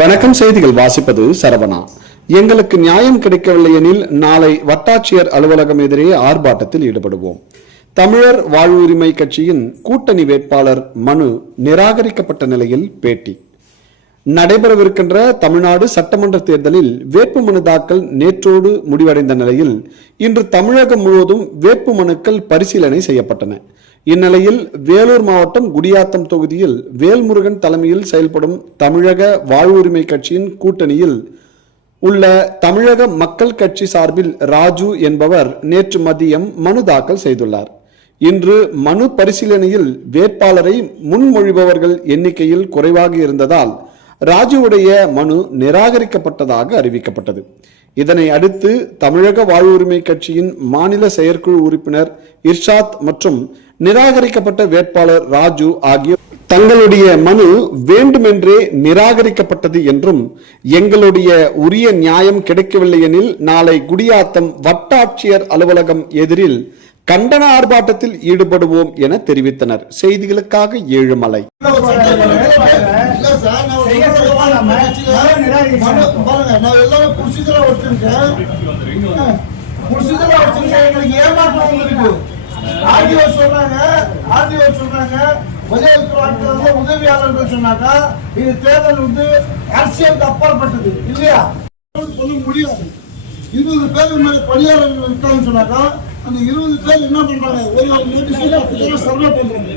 வணக்கம். செய்திகள் வாசிப்பது சரவணா. எங்களுக்கு நியாயம் கிடைக்கவில்லை எனில் நாளை வட்டாட்சியர் அலுவலகம் எதிரே ஆர்ப்பாட்டத்தில் ஈடுபடுவோம். தமிழர் வாழ்வுரிமை கட்சியின் கூட்டணி வேட்பாளர் மனு நிராகரிக்கப்பட்ட நிலையில் பேட்டி. நடைபெறவிருக்கின்ற தமிழ்நாடு சட்டமன்ற தேர்தலில் வேட்புமனு தாக்கல் நேற்றோடு முடிவடைந்த நிலையில் இன்று தமிழகம் முழுவதும் வேட்புமனுக்கள் பரிசீலனை செய்யப்பட்டன. இந்நிலையில் வேலூர் மாவட்டம் குடியாத்தம் தொகுதியில் வேல்முருகன் தலைமையில் செயல்படும் தமிழக வாழ்வுரிமை கட்சியின் கூட்டணியில் உள்ள தமிழக மக்கள் கட்சி சார்பில் ராஜு என்பவர் நேற்று மதியம் மனு தாக்கல் செய்துள்ளார். இன்று மனு பரிசீலனையில் வேட்பாளரை முன்மொழிபவர்கள் எண்ணிக்கையில் குறைவாக இருந்ததால் ராஜுவுடைய மனு நிராகரிக்கப்பட்டதாக அறிவிக்கப்பட்டது. இதனை அடுத்து தமிழக வாழ்வுரிமை கட்சியின் மாநில செயற்குழு உறுப்பினர் இர்ஷாத் மற்றும் நிராகரிக்கப்பட்ட வேட்பாளர் ராஜு ஆகியோர் தங்களுடைய மனு வேண்டுமென்றே நிராகரிக்கப்பட்டது என்றும் எங்களுடைய உரிய நியாயம் கிடைக்கவில்லை எனில் நாளை குடியாத்தம் வட்டாட்சியர் அலுவலகம் எதிரில் கண்டன ஆர்ப்பாட்டத்தில் ஈடுபடுவோம் என தெரிவித்தனர். செய்திகளுக்காக ஏழுமலை. உதவியாளர்கள் சொன்னாக்கா இது தேர்தல் வந்து அரசியலுக்கு அப்பாற்பட்டது இல்லையா? முடியாது. 20 பேர் மேல பணியாளர்கள் இருக்கான்னு சொன்னாக்கா அந்த 20 பேர் என்ன பண்றாங்க? ஒரு நோட்டீஸ் சர்வே பண்றாங்க.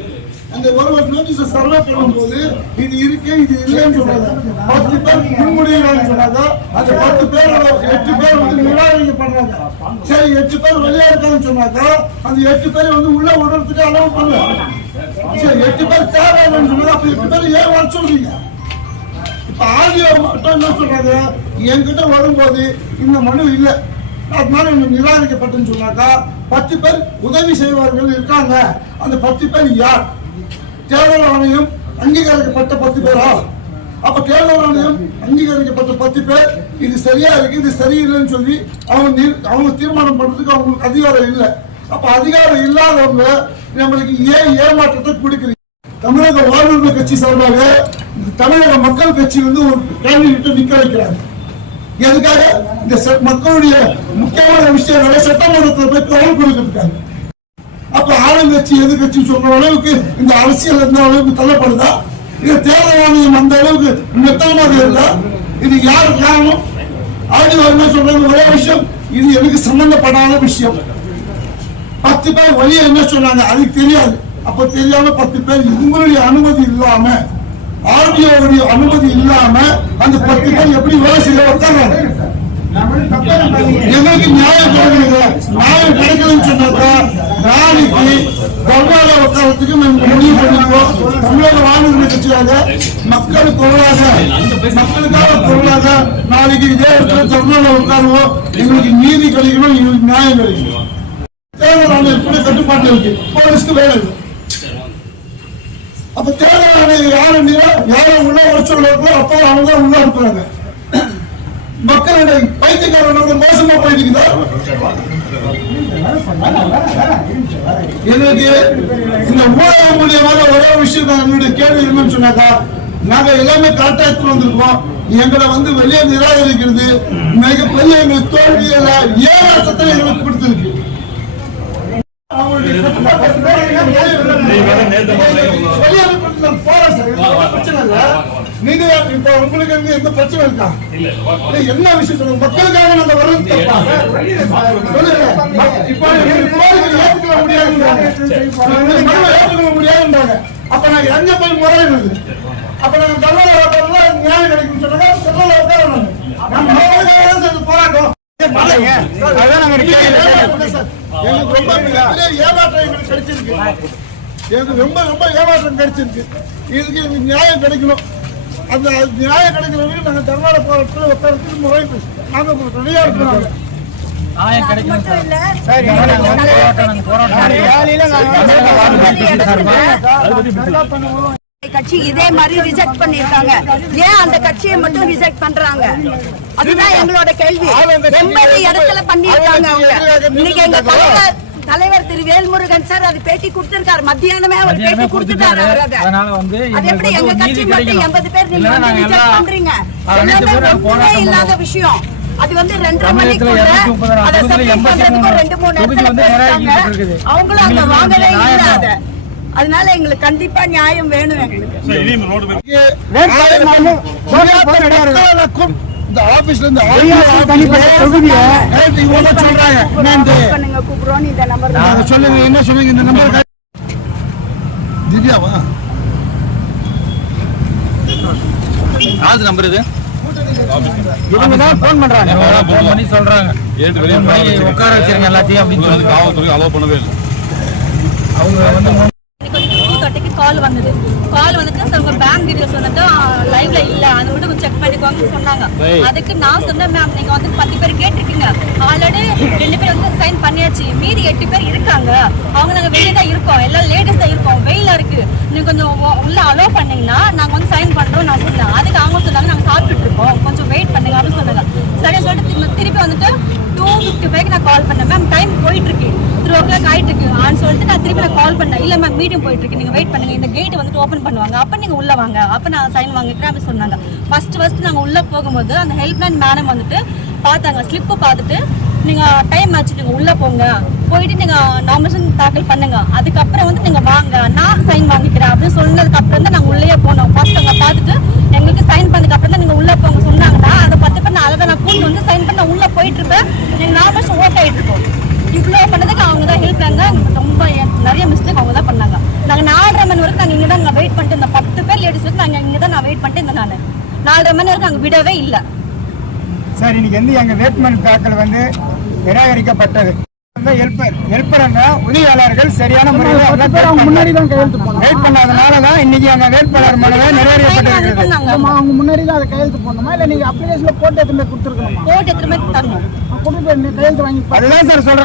அந்த ஒரு நோட்டீஸை சர்வே பண்ணும்போது இது இருக்கு இது இல்லைன்னு சொல்றாங்க. 10 பேர் முன்முடிவுன்னு சொன்னாங்க. அந்த 10 பேர் 8 பேர் வந்து நிராகரிக்கப்படுறாங்க. சரி, 8 பேர் வெளியா இருக்கான்னு சொன்னாக்கா அந்த 8 பேரை வந்து உள்ள விடுறதுக்கு அலோவ் பண்ணல. சரி, 8 பேர் தேவைன்னு சொன்னாங்க. அப்ப 8 பேர் ஏன் வர சொல்றீங்க? இப்ப ஆடியோ மட்டும் என்ன சொல்றாங்க? என்கிட்ட வரும்போது இந்த மனு இல்லை, அதனால நிராகரிக்கப்பட்டுன்னு சொன்னாக்கா 10 பேர் உதவி செய்வார்கள் இருக்காங்க. அந்த 10 பேர் யார்? தேர்தல் ஆணையம் அங்கீகரிக்கப்பட்ட 10 பேரா? அப்ப தேர்தல் ஆணையம் அங்கீகரிக்கப்பட்ட 10 பேர் இது சரியா இருக்கு இது சரியில்லைன்னு சொல்லி அவங்க தீர்மானம் பண்றதுக்கு அவங்களுக்கு அதிகாரம் இல்லை. அப்ப அதிகாரம் இல்லாதவங்க நம்மளுக்கு ஏன் ஏமாற்றத்தை கொடுக்குறீங்க? தமிழக வாழ்வுரிமை கட்சி சார்பாக தமிழக மக்கள் கட்சி வந்து ஒரு கேண்டிடேட்டை நிக்க வைக்கிறாங்க. எதுக்காக? இந்த மக்களுடைய முக்கியமான விஷயங்களை சட்டமன்றத்தில் போய் குரல் கொடுக்கிறதுக்காக. அப்ப ஆளுங்கட்சி எதிர்கட்சி சொல்ற அளவுக்கு இந்த அரசியல் எந்த அளவுக்கு தள்ளப்படுதா? இது தேர்தல் ஆணையம் அந்த அளவுக்கு மெத்தனமாக இருந்தா இது யாரு காரணம்? ஆடியோ என்ன சொல்றது? ஒரே விஷயம், இது எனக்கு சம்பந்தப்படாத விஷயம். 10 பேர் வழியா என்ன சொன்னாங்க அதுக்கு தெரியாது. அப்ப தெரியாம 10 பேர் உங்களுடைய அனுமதி இல்லாம ஆடியோவுடைய அனுமதி இல்லாம அந்த 10 பேர் எப்படி வேலை செய்ய வந்தாங்க? எங்களுக்கு நியாயம் கிடைக்கல. நியாயம் கிடைக்கலன்னு சொன்னாக்கா நாளைக்கு பொருளாதார உட்காரத்துக்கு நம்ம முடிவு பண்ணிக்குவோம். தமிழக வாழ்வுரிமை கட்சியாக மக்களுக்கு மக்களுக்காக பொருளாக நாளைக்கு இதே இடத்துல பொருளாதார உட்காருவோம். எங்களுக்கு நீதி கிடைக்கணும், எங்களுக்கு நியாயம் கிடைக்கணும். தேர்தல் ஆணையம் கூட கட்டுப்பாட்டு இருக்கு, போலீஸ்க்கு வேலை இருக்கு. அப்ப தேர்தல் ஆணையம் யாரும் உள்ள வர சொல்றாங்களோ அப்போ அவங்க உள்ள அனுப்புறாங்க. மக்களுடைய பைத்தியக்காரன் மோசமா போயிருக்குதா? எனக்கு இந்த ஊடகம் மூலியமாக ஒரே விஷயம் என்னுடைய கேள்வி என்னன்னு சொன்னாக்கா, நாங்க எல்லாமே கரெக்டா எடுத்து வந்திருக்கோம். எங்களை வந்து வெளியே நிராகரிக்கிறது மிகப்பெரிய எங்களுக்கு தோல்வியில ஏமாற்றத்தை எங்களுக்கு கொடுத்திருக்கு. நீங்க இப்ப உங்களுக்கு எந்த பிரச்சனை இருக்கா? என்ன விஷயம் சொல்லுங்க. மக்களுக்காக நாங்க வர்றது தப்பா? ஏற்றுக்கொள்ள முடியாதுன்றாங்க. அப்ப நாங்க எங்க போய் முறையிடுறது? அப்ப நாங்க கல்லூரி நியாயம் கிடைக்கும் சொன்னாங்க. கல்லூரி உட்காரணும். நம்ம மக்களுக்காக போராட்டம். எனக்கு ரொம்ப ஏமாற்றம் எங்களுக்கு கிடைச்சிருக்கு. எனக்கு ரொம்ப ஏமாற்றம் கிடைச்சிருக்கு. இதுக்கு எங்களுக்கு நியாயம் கிடைக்கணும். அந்த நியாயம் கிடைக்கிறவங்க நாங்க தர்மாட போராட்டத்தில் உட்காரத்துக்கு முறை நாங்க ரெடியா இருக்கிறோம். கட்சி இதே மாதிரி ரிஜெக்ட் பண்ணிருக்காங்க. ஏன் அந்த கட்சியை மட்டும் ரிஜெக்ட் பண்றாங்க? அதுதான் எங்களோட கேள்வி. 80 இடத்துல பண்ணிருக்காங்க அவங்க. இன்னைக்கு எங்க தலைவர் தலைவர் திரு வேல்முருகன் சார் அது பேட்டி கொடுத்திருக்காரு. மத்தியானமே ஒரு பேட்டி கொடுத்துட்டாரு. அதனால வந்து அது எப்படி எங்க கட்சி மட்டும் 80 பேர் நீங்க இல்ல, வந்து நாங்க reject எல்லாம் பண்றீங்க? அனைத்து எல்லாமே பேரும் ஒண்ணுமே போராட்டம் இல்லாத விஷயம். அது வந்து 2:30 மணிக்கு தமிழகத்துல 230 அதை தொகுதியில support பண்றதுக்கு 2-3 தொகுதி வந்து இடத்துல நிறைய இருக்குது. போட்டாங்க. அவங்களும் அங்க வாங்கவே இல்லை அதை. அதனால எங்களுக்கு கண்டிப்பா நியாயம் வேணும் எங்களுக்கு. இந்த ஆபீஸ்ல இருந்து பண்ணுங்க கூப்பிடுறோம் இந்த நம்பர் சொல்லுங்க, என்ன சொல்லுங்க இந்த நம்பர். திவ்யாவா யாரு நம்பர் இது? இவங்க தான் ஃபோன் பண்றாங்க. ஃபோன் பண்ணி சொல்றாங்க உட்கார வச்சிருங்க எல்லாத்தையும் அப்படின்னு சொல்லி காவல்துறை அலோவ் பண்ணவே இல்லை. அவங்க வந்து கால் வந்துட்டு உங்க பேங்க் டீடைல்ஸ் வந்துட்டு லைவ்ல இல்ல அது மட்டும் கொஞ்சம் செக் பண்ணிக்கோங்க சொன்னாங்க. அதுக்கு நான் சொன்னேன் மேம் நீங்க வந்து 10 பேர் கேட்டிருக்கீங்க, ஆல்ரெடி 2 பேர் வந்து சைன் பண்ணியாச்சு, மீதி 8 பேர் இருக்காங்க. அவங்க நாங்க வெளியே தான் இருக்கோம், எல்லாம் லேடிஸ் தான் இருக்கோம், வெயிலா இருக்கு, நீங்க கொஞ்சம் உள்ள அலோவ் பண்ணீங்கன்னா நாங்க வந்து சைன் பண்றோம் நான் சொன்னேன். அதுக்கு அவங்க சொன்னாங்க நாங்க சாப்பிட்டுட்டு இருக்கோம் கொஞ்சம் வெயிட் பண்ணுங்க அப்படின்னு சொன்னாங்க. சரியா சொல்லிட்டு திருப்பி வந்துட்டு 2:55 நான் கால் பண்ணேன். மேம் டைம் போயிட்டு இருக்கு 3 o'clock ஆயிட்டு இருக்கு ஆன்னு சொல்லிட்டு நான் திருப்பி கால் பண்ணேன். இல்ல மேம் மீட்டிங் போயிட்டு இருக்கு, நீங்க வெயிட் பண்ணுங்க, இந்த கேட் வந்துட்டு ஓபன் பண்ணுவாங்க, அப்ப நீங்க உள்ள வாங்க, அப்ப நான் சைன் வாங்கிக்கிறேன் அப்படின்னு சொன்னாங்க. ஃபர்ஸ்ட் நாங்க உள்ள போகும்போது அந்த ஹெல்ப்லைன் மேடம் வந்துட்டு பார்த்தாங்க, ஸ்லிப்பு பார்த்துட்டு நீங்க டைம் ஆச்சு நீங்க உள்ள போங்க, போயிட்டு நீங்க நாமினேஷன் தாக்கல் பண்ணுங்க, அதுக்கப்புறம் வந்து நீங்க வாங்க நான் சைன் வாங்கிக்கிறேன் அப்படின்னு சொன்னதுக்கு அப்புறம் தான் நாங்க உள்ளே போனோம். ஃபர்ஸ்ட் அவங்க பார்த்துட்டு எங்களுக்கு சைன் பண்ணதுக்கு அப்புறம் தான் நீங்க உள்ள போங்க சொன்னாங்கன்னா அதை 10 பேர் நான் அதை நான் கூட்டு வந்து சைன் பண்ண உள்ள போயிட்டு இருப்பேன். நீங்க நாமினேஷன் ஓட் ஆயிட்டு இருக்கோம். இவ்வளோ பண்ணதுக்கு அவங்க தான் ஹெல்ப் பண்ணாங்க. ரொம்ப நிறைய மிஸ்டேக் அவங்க தான் பண்ணாங்க. நாங்கள் 4:30 மணி வரைக்கும் நாங்கள் இங்கே தான் நாங்கள் வெயிட் பண்ணிட்டு இருந்தோம். 10 பேர் லேடிஸ் வரைக்கும் நாங்கள் இங்கே தான் நான் வெயிட் பண்ணிட்டு இருந்தேன். நான் 4:30 மணி வரைக்கும் நாங்கள் விடவே இல்லை. சார் இன்னைக்கு வந்து எங்க வேட்புமனு தாக்கல் வந்து நிராகரிக்கப்பட்டது. ஹெல்ப்பர் உதவியாளர்கள் சரியான முறையில் முன்னாடி தான் கையெழுத்து வெயிட் பண்ணாதனாலதான் இன்னைக்கு எங்க வேட்பாளர் மனுவை நிறைவேற்றப்பட்டிருக்கிறது. அவங்க முன்னாடி தான் அதை கையெழுத்து போடணுமா இல்ல நீங்க அப்ளிகேஷன்ல போட்டு எடுத்து கொடுத்துருக்கணுமா? போட்டு எடுத்துட்டு போய் தரணும். கையெழுத்து வாங்கி அதுதான் சார் சொல்றேன்.